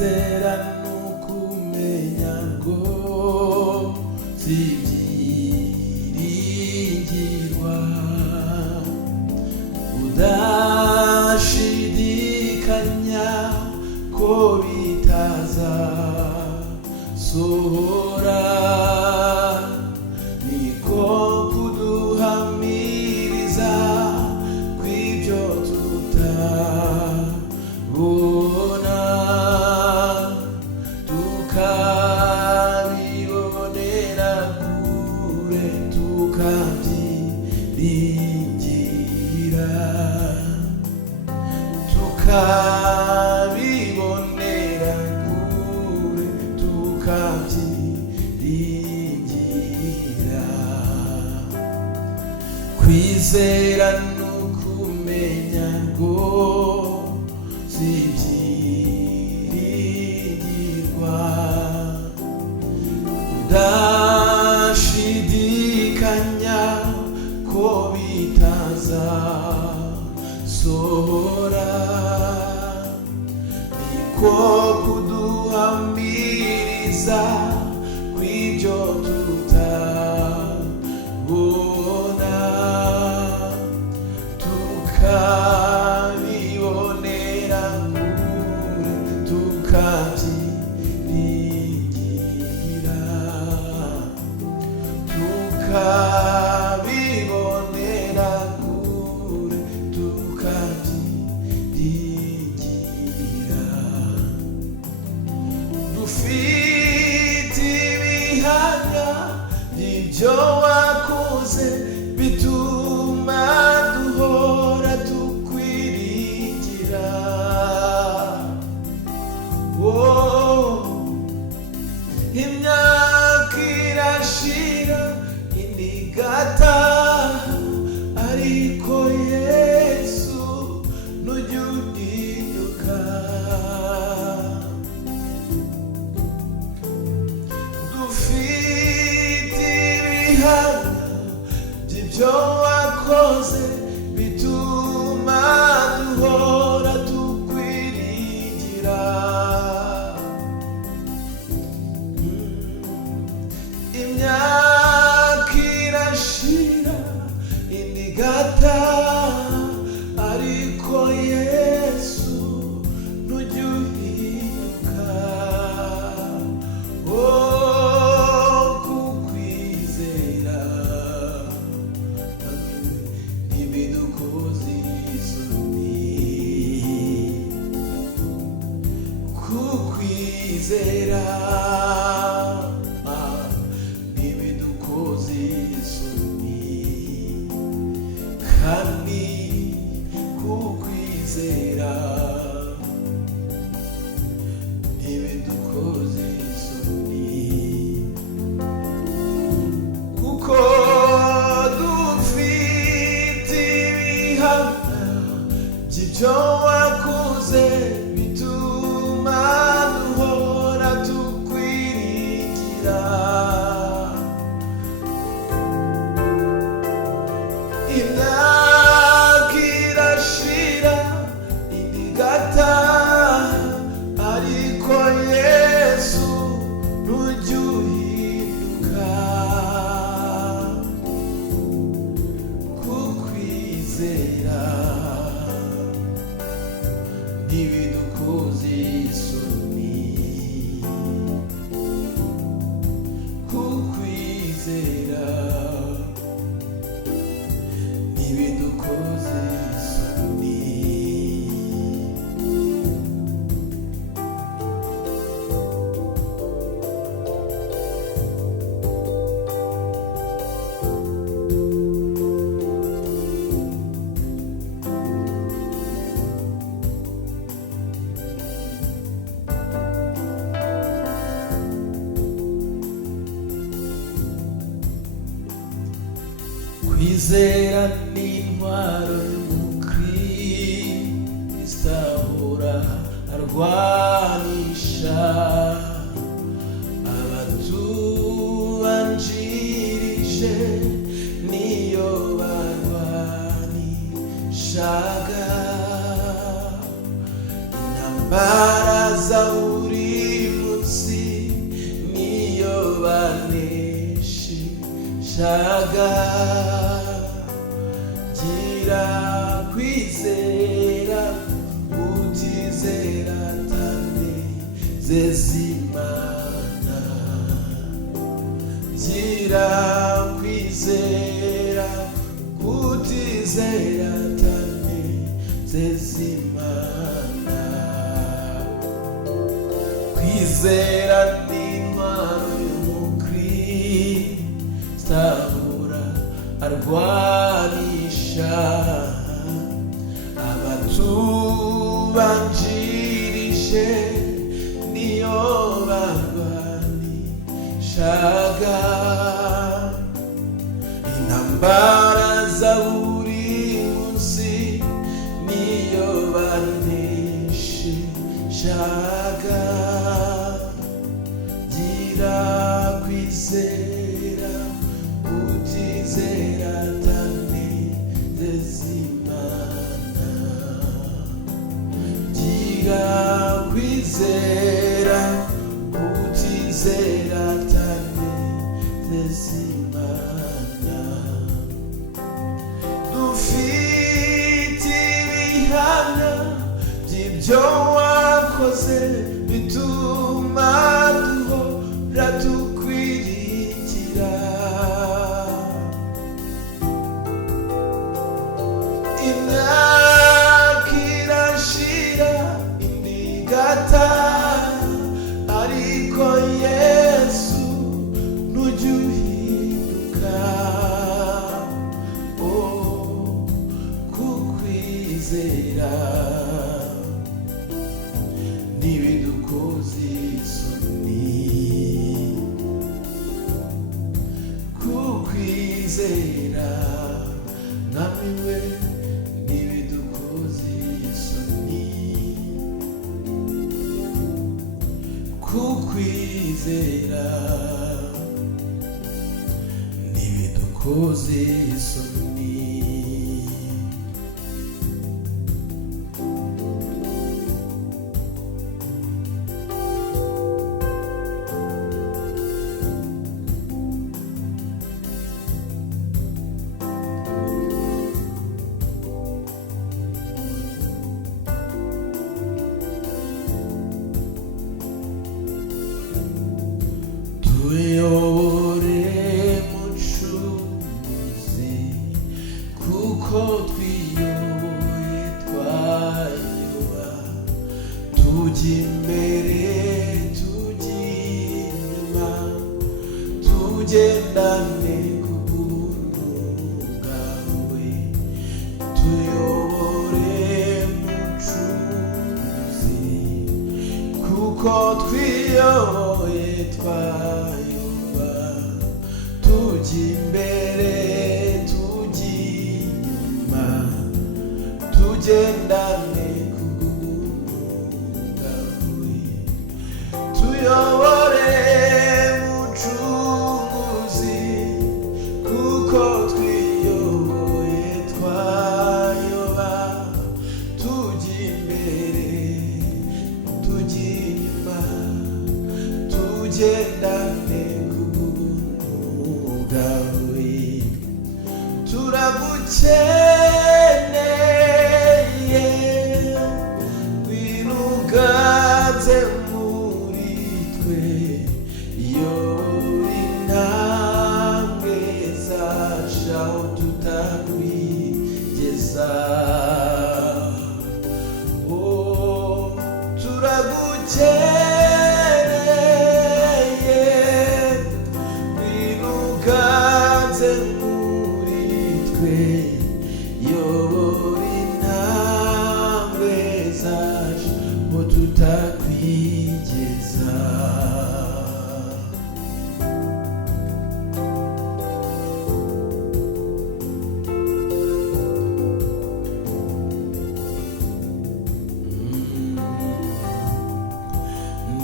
kwizera n'ukumenya rwose ibyiringirwa, udashidikanya ko bitazasohora, niko kuduhamiriza kw'ibyo tutabona, tukabibonera kure tukabyiringira, tukabibonera kure tukabyiringira. Kwizera n'ukumenya rwose ibyiringirwa, udashidikanya ko bitazasohora, niko kuduhamiriza kw'ibyo tutabona, tukabibonera kure tukabyiringira, tukabibonera kure tukabyiringira. Dufite ibihamya by'ibyo wakoze bituma duhora tukwiringira. Imyaka irashira indi igataha, ariko Yesu ntujya uhinduka. Dufite ibihamya by'ibyo wakoze bituma duhora tukwiringira. Imyaka irashira indi igataha, ariko Yesu ntujya uhinduka. Kukwizera ntibidukoze isoni, kukwizera ntibidukoze isoni, kandi kukwizera ntibidukoze isoni, kuko dufite ibihamya by'ibyo wakoze bituma duhora tukwiringira. Imyaka irashira indi igataha, ariko Yesu ntujya uhinduka. Kukwizera ntibidukoze isoni, kukwizera ntibidukoze isoni. Kwizera ni intwaro y'umukristo ahora arwanisha, abatubanjirije niyo barwanishaga. Intambara za buri shaga gira kwizera utizera tane zezimana gira kwizera utizera tane zezimana kwizera n'intwaro y'umukristo ahora arwanisha abatubanjirije niyo barwanishaga intambara za buri munsi niyo baneshaga gira kwizera utizera tane zezimana gira kwizera utizera tane zezimana dufite ibihamya by'ibyo wakoze bituma duhora tukwiringira imyaka irashira indi igataha ariko Yesu ntujya uhinduka kukwizera ntibidukoze isoni kukwizera namiwe ntibidukoze isoni kukwizera ntibidukoze isoni tuyobore mucunguzi kuko twiyoboye twayoba tujya imbere tujya inyuma tugendane ku buntu bwawe tuyobore mucunguzi kuko twiyoboye twayoba tujya imbere tujya inyuma tugendane ku buntu bwawe tuyobore mucunguzi kuko twiyoboye twayoba tujya imbere tujya inyuma tugendane ku buntu bwawe turagukeneye ngwino uganze muri twe yobora intambwe zacu aho tutakwigeza turagukeneye ngwino uganze muri twe yobora intambwe zacu aho tutakwigeza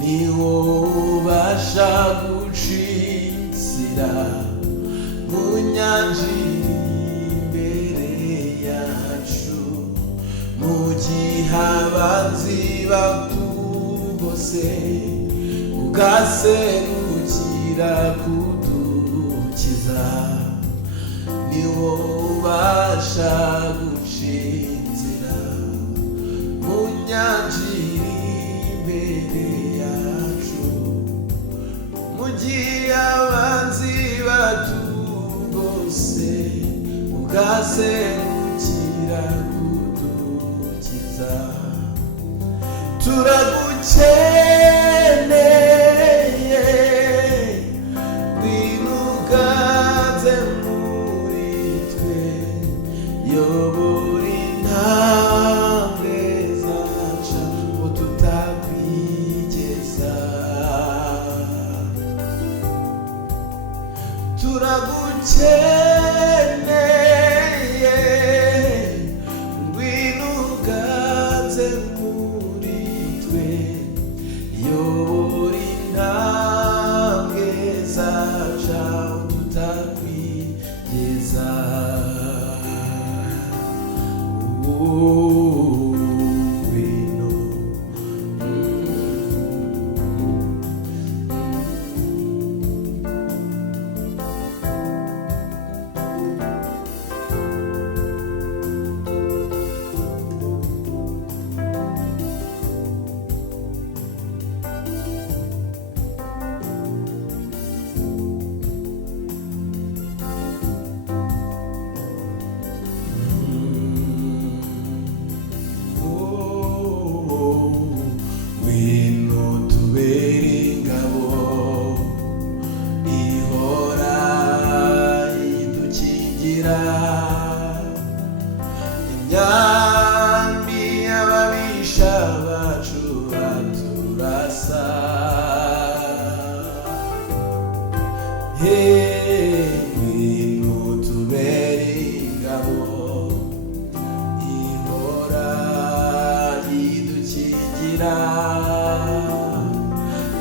niwo ubasha guca inzira mu nyanja imbere yacu mu gihe abanzi batugose ugaserukira kudukiza ni wowe ubasha guca inzira mu nyanja iri imbere yacu, mu gihe abanzi batugose ugaserukira kudukiza. Turagukeneye ngwino uganze muri twe, yobora intambwe zacu ngo tutakwigeza. Turagukeneye ngwino uganze muri twe, yobora intambwe zacu aho tutakwigeza. Ngwino tubere ingabo ihora idukingira, imyambi y'ababisha bacu baturasa. Ngwino tubere ingabo ihora idukingira,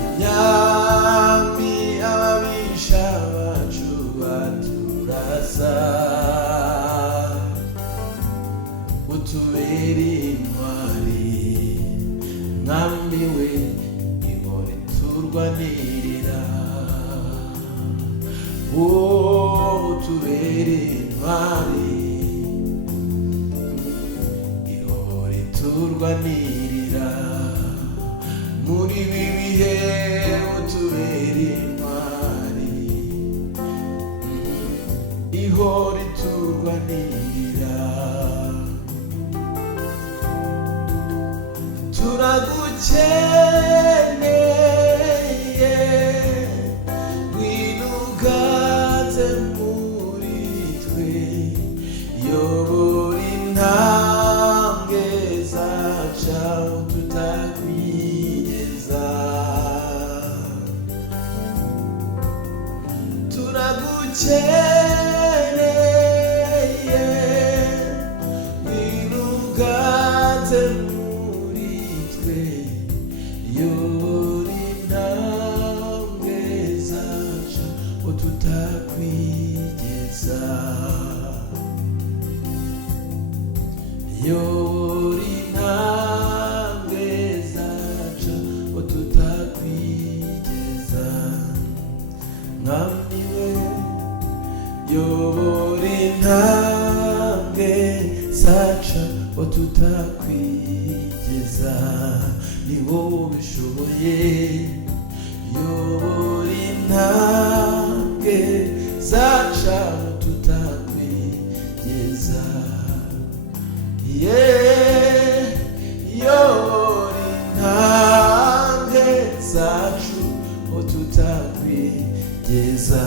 imyambi ababisha bacu baturasa. Utubere intwari mwami we, ihora iturwanirira. Utubere intwari ihora iturwanirira muri ibi bihe. Utubere intwari ihora iturwanirira. Turagukeneye ngwino uganze muri twe, yobora intambwe zacu aho tutakwigeza. Turagukeneye ngwino uganze muri twe, yobora intambwe zacu aho tutakwigeza. Yobora intambwe zacu aho tutakwigeza. Mwami we, yobora intambwe zacu aho tutakwigeza. Ni wowe ubishoboye, yobora intambwe zacu aho tutakwigeza. Yobora intambwe zacu aho tutakwigeza.